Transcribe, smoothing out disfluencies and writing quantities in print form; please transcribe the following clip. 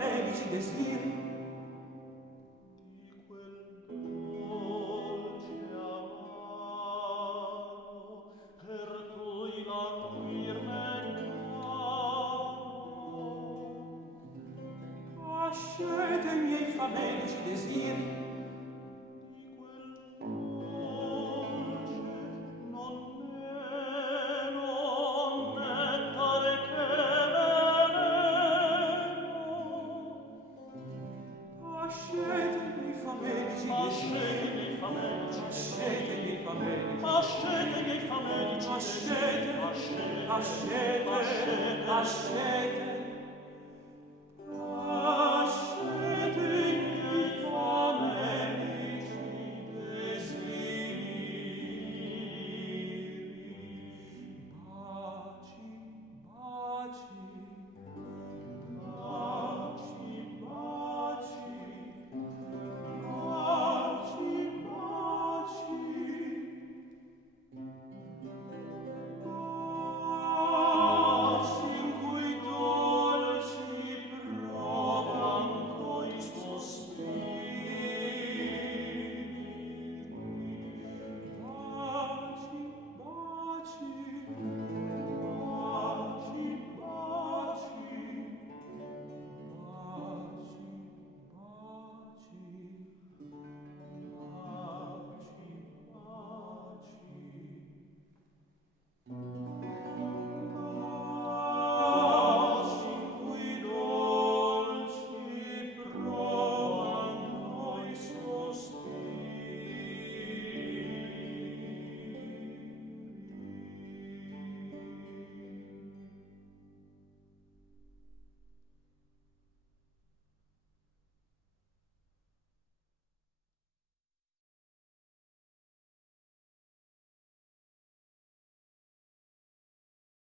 famelici desir di quel dolce amaro per cui languir m'è caro. ascete miei famelici desir Di quel dolce non meno nettare che veleno. ascete miei famelici Ascete miei famelici ascete miei famelici ascete miei famelici ascete ascete ascete ascete